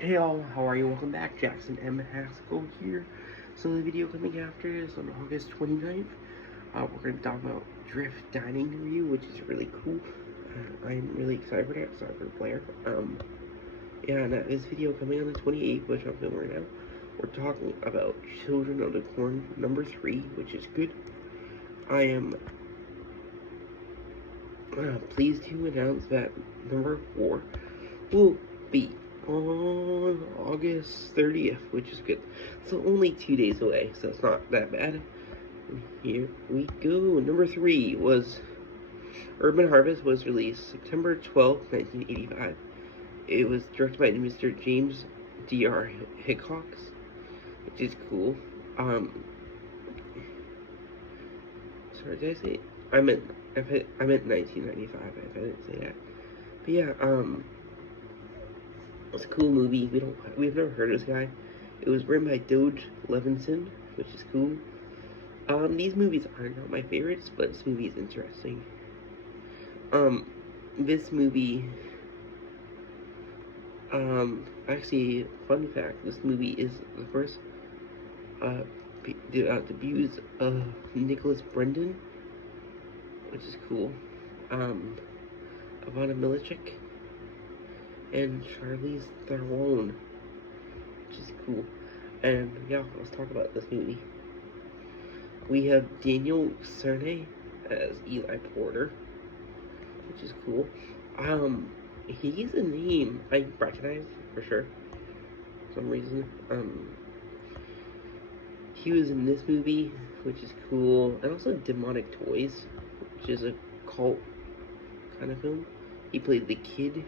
Hey all, how are you? Welcome back. Jackson M. Haskell here. So the video coming after is on August 29th. We're going to talk about Drift Dining Review, which is really cool. I'm really excited for that, sorry for the player. Yeah, and this video coming on the 28th, which I'm filming right now. We're talking about Children of the Corn number 3, which is good. I am pleased to announce that number 4 will be on August 30th, which is good. So only 2 days away, so it's not that bad. Here we go. Number 3 was Urban Harvest, was released September 12th, 1985. It was directed by Mr. James D.R. Hickox, which is cool. Sorry, did I say? I meant 1995. If I didn't say that. But yeah, it's a cool movie. We've never heard of this guy. It was written by Doge Levinson, which is cool. These movies are not my favorites, but this movie is interesting. This movie, actually, fun fact, this movie is the first, debuts of Nicholas Brendan, which is cool. Ivana Milichik, and Charlize Theron, which is cool. And yeah, let's talk about this movie. We have Daniel Cerny as Eli Porter, which is cool. He's a name I recognize for sure. For some reason. He was in this movie, which is cool, and also Demonic Toys, which is a cult kind of film. He played the kid.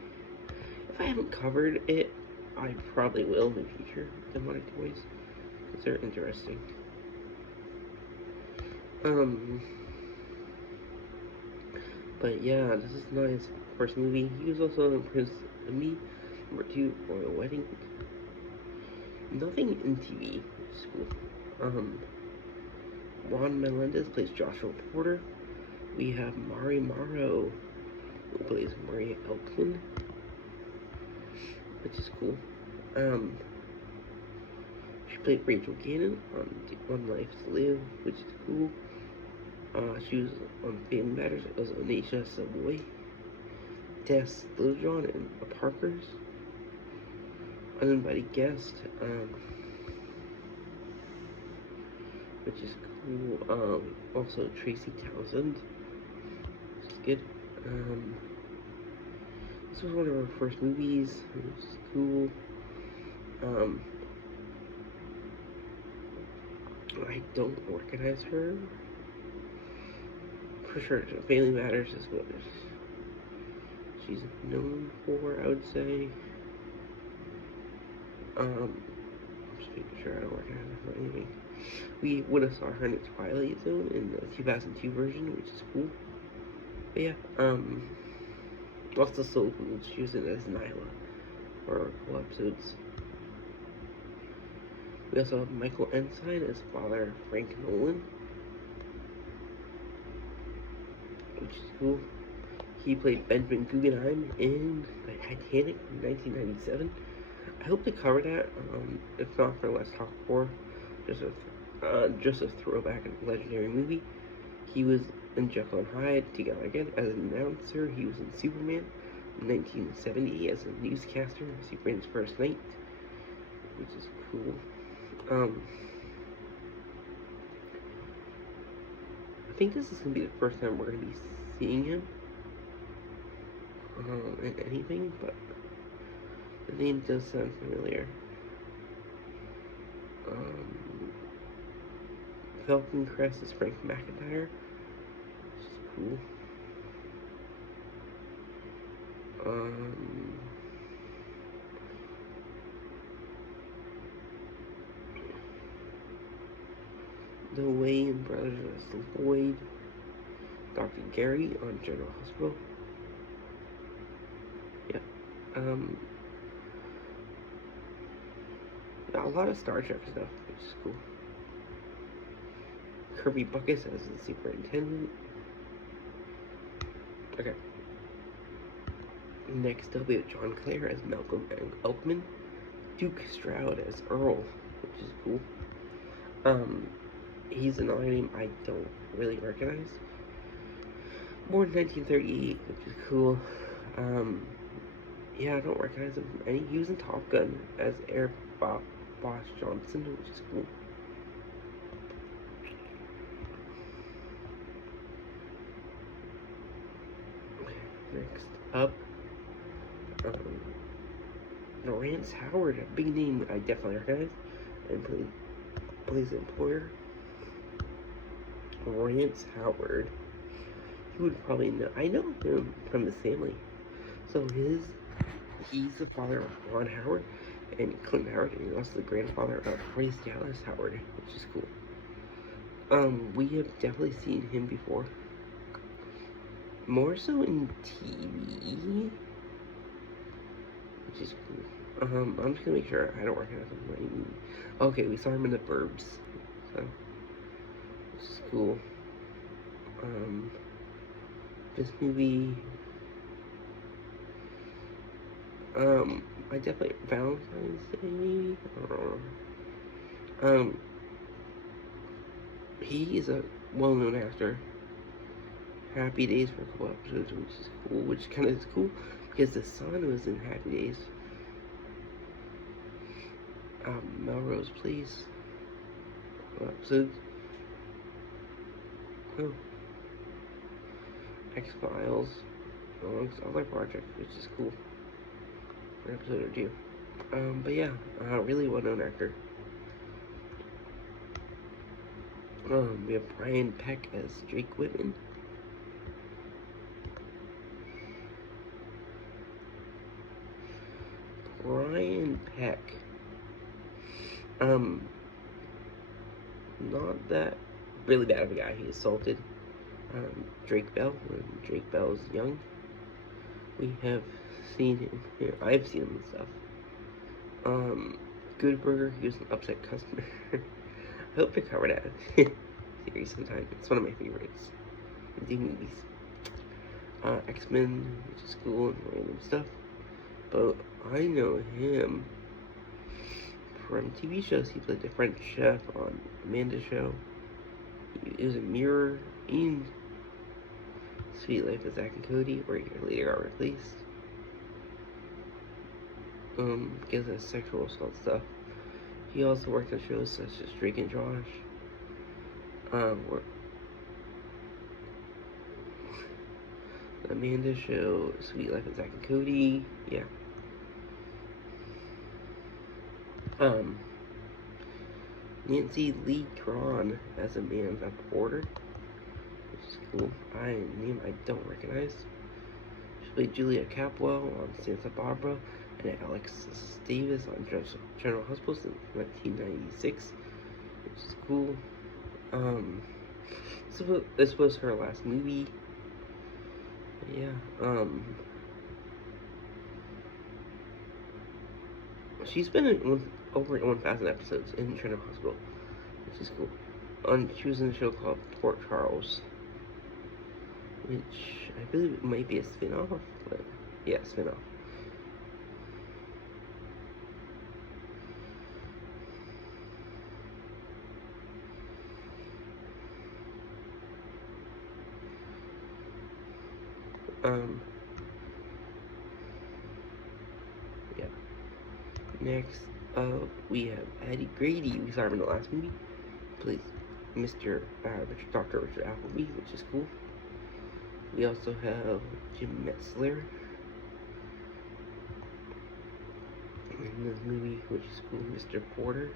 If I haven't covered it, I probably will in the future. Demonic Toys, because they're interesting. But yeah, this is not his first movie. He was also in Prince of Me, number 2, Royal Wedding. Nothing in TV, which is cool. Juan Melendez plays Joshua Porter. We have Mari Morrow, who plays Maria Elkman, which is cool. She played Rachel Gannon on One Life to Live, which is cool. She was on Family Matters as Anisha Savoy, Tess Littlejohn, and The Parkers. Uninvited guest, which is cool. Also Tracy Townsend, which is good. This was one of her first movies, which is cool. I don't recognize her. For sure, Family Matters is what she's known for, I would say. I'm just making sure I don't recognize her for anything. We would have saw her in the Twilight Zone in the 2002 version, which is cool. But yeah, also Soul Food, she was in as Nyla for a couple episodes. We also have Michael Ensign as Father Frank Nolan, which is cool. He played Benjamin Guggenheim in Titanic in 1997. I hope to cover that. If not for Let's Talk 4, just a throwback and legendary movie. He was in Jekyll and Hyde together again as an announcer. He was in Superman in 1970 as a newscaster, Superman's first night, which is cool. I think this is gonna be the first time we're gonna be seeing him in anything, but the name does sound familiar. Falcon Crest is Frank McIntyre, which is cool. The Wayne brothers are Lloyd, Dr. Gary on General Hospital. Yeah. A lot of Star Trek stuff, which is cool. Kirby Buckus as the superintendent. Okay. Next up, we have John Clare as Malcolm Elkman. Duke Stroud as Earl, which is cool. He's another name I don't really recognize. Born in 1938, which is cool. Yeah, I don't recognize him from any. He was in Top Gun as Air Boss Johnson, which is cool. Next up, Rance Howard, a big name I definitely recognize, and plays the employer. Rance Howard. You would probably know. I know him from The Family. So he's the father of Ron Howard and Clint Howard, and he's also the grandfather of Bryce Dallas Howard, which is cool. We have definitely seen him before. More so in TV, which is cool. I'm just gonna make sure I don't recognize him. Okay, we saw him in The Burbs, so which is cool. This movie, I definitely Valentine's Day, maybe. I don't know. He is a well-known actor. Happy Days for a couple episodes, which is cool. Which kind of is cool because the son was in Happy Days. Melrose Place episodes. Oh. X-Files, amongst other projects, which is cool. An episode or two. But yeah, really well-known actor. We have Brian Peck as Drake Whitman. Brian Peck. Not that really bad of a guy. He assaulted Drake Bell when Drake Bell was young. We have seen him here. I've seen him and stuff. Good Burger, he was an upset customer. I hope to cover that series sometime. It's one of my favorites. The movies. X-Men, which is cool and random stuff. But I know him from TV shows. He played the French chef on Amanda's show. He was a mirror in Sweet Life of Zack and Cody, where he later got replaced. Because of sexual assault stuff. He also worked on shows such as Drake and Josh. The Amanda Show, Sweet Life of Zack and Cody, yeah. Nancy Lee Cron as Amanda Porter, which is cool. Name I don't recognize. She played Julia Capwell on Santa Barbara and Alexis Davis on General Hospital in 1996, which is cool. This was her last movie. Yeah. She's been in over 1,000 episodes in General Hospital, which is cool. She was in a show called Port Charles, which I believe might be a spin-off, but yeah, spin-off. Yeah. Next up, we have Eddie Grady. We saw him in the last movie. Plays Dr. Richard Appleby, which is cool. We also have Jim Metzler in this movie, which is cool. Mr. Porter.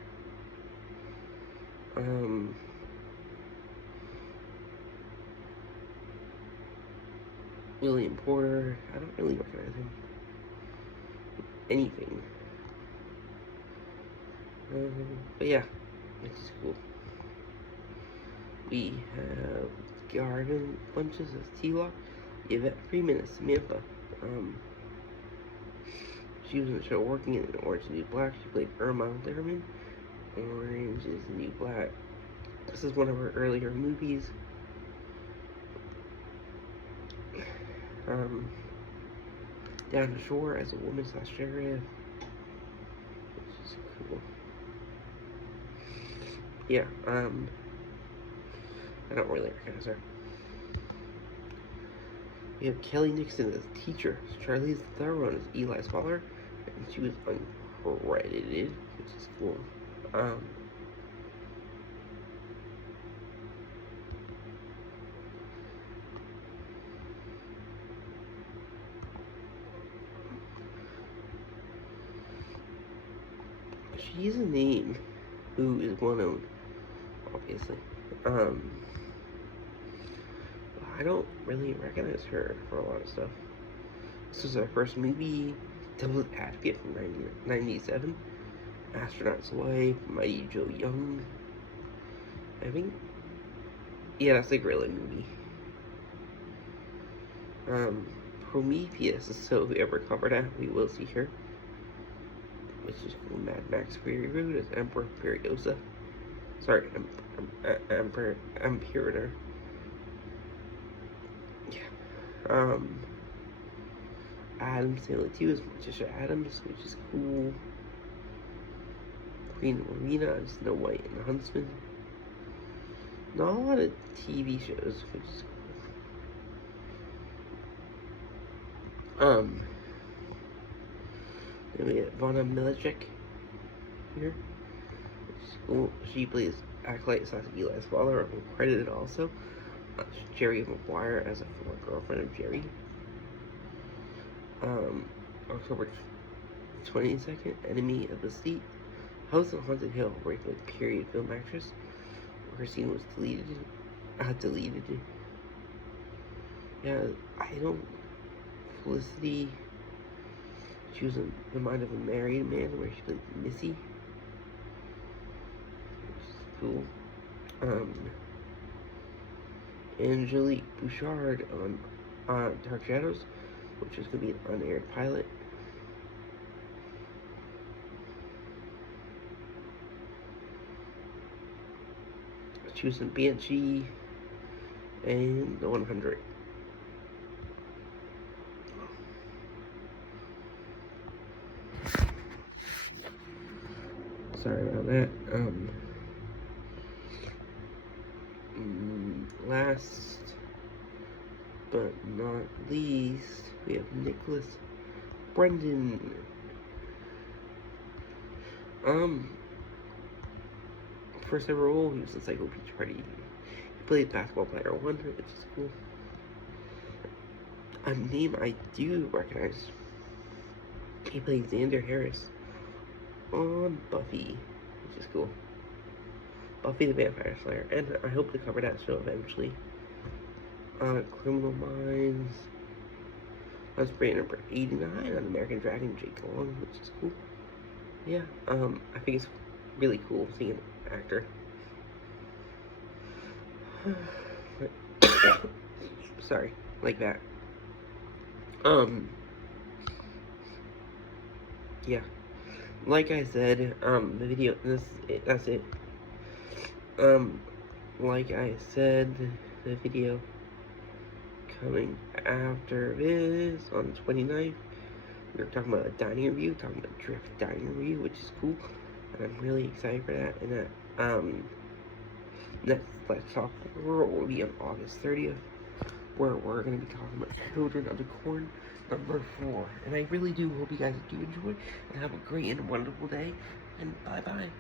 William Porter. I don't really recognize him. Anything. But yeah, this is cool. We have Garvin Bunches as T-Lock, Yvette Freeman as Samantha. She was in the show Working in Orange is the New Black. She played Irma Lerman. Orange is the New Black. This is one of her earlier movies. Down the Shore as a woman/sheriff, which is cool. Yeah, I don't really recognize her. We have Kelly Nixon as teacher. Charlize Theron as Eli's father, and she was uncredited, which is cool. She's a name who is well known, obviously. I don't really recognize her for a lot of stuff. This was her first movie, Devil's Advocate from 1997, Astronaut's Wife, Mighty Joe Young. I think, yeah, that's the Gorilla movie. Prometheus, so whoever covered that, we will see her. Which is cool. Mad Max Fury Road as Emperor Furiosa. Sorry, Emperor Imperator. Yeah. Adam Sandler 2 is Patricia Adams, which is cool. Queen Marina as Snow White and the Huntsman. Not a lot of TV shows, which is cool. Then we have Vonna Milicic here, which is cool. She plays Acolyte / Eli's father, credited also. Jerry Maguire as a former girlfriend of Jerry. October 22nd, Enemy of the State. House on Haunted Hill, where a period film actress. Her scene was deleted. Yeah, I don't. Felicity. She was in The Mind of a Married Man, where she played Missy, which is cool. Angelique Bouchard on Dark Shadows, which is going to be an unaired pilot. She was in Banshee and The 100. Sorry about that. Last but not least, we have Nicholas Brendan. First ever role, he was in Psycho Beach Party. He played Basketball Player 1, which is cool. A name I do recognize. He played Xander Harris on Buffy, which is cool. Buffy the Vampire Slayer, and I hope to cover that show eventually. Criminal Minds. I was rated number 89 on American Dragon, Jake Long, which is cool. Yeah, I think it's really cool seeing an actor. Sorry, like that. Yeah. Like I said, the video, that's it. Like I said, the video coming after this on the 29th, we were talking about a dining review, talking about Drift dining review, which is cool, and I'm really excited for that, and that, next Let's Talk Horror will be on August 30th, where we're going to be talking about Children of the Corn number 4, and I really do hope you guys do enjoy, and have a great and wonderful day, and bye-bye.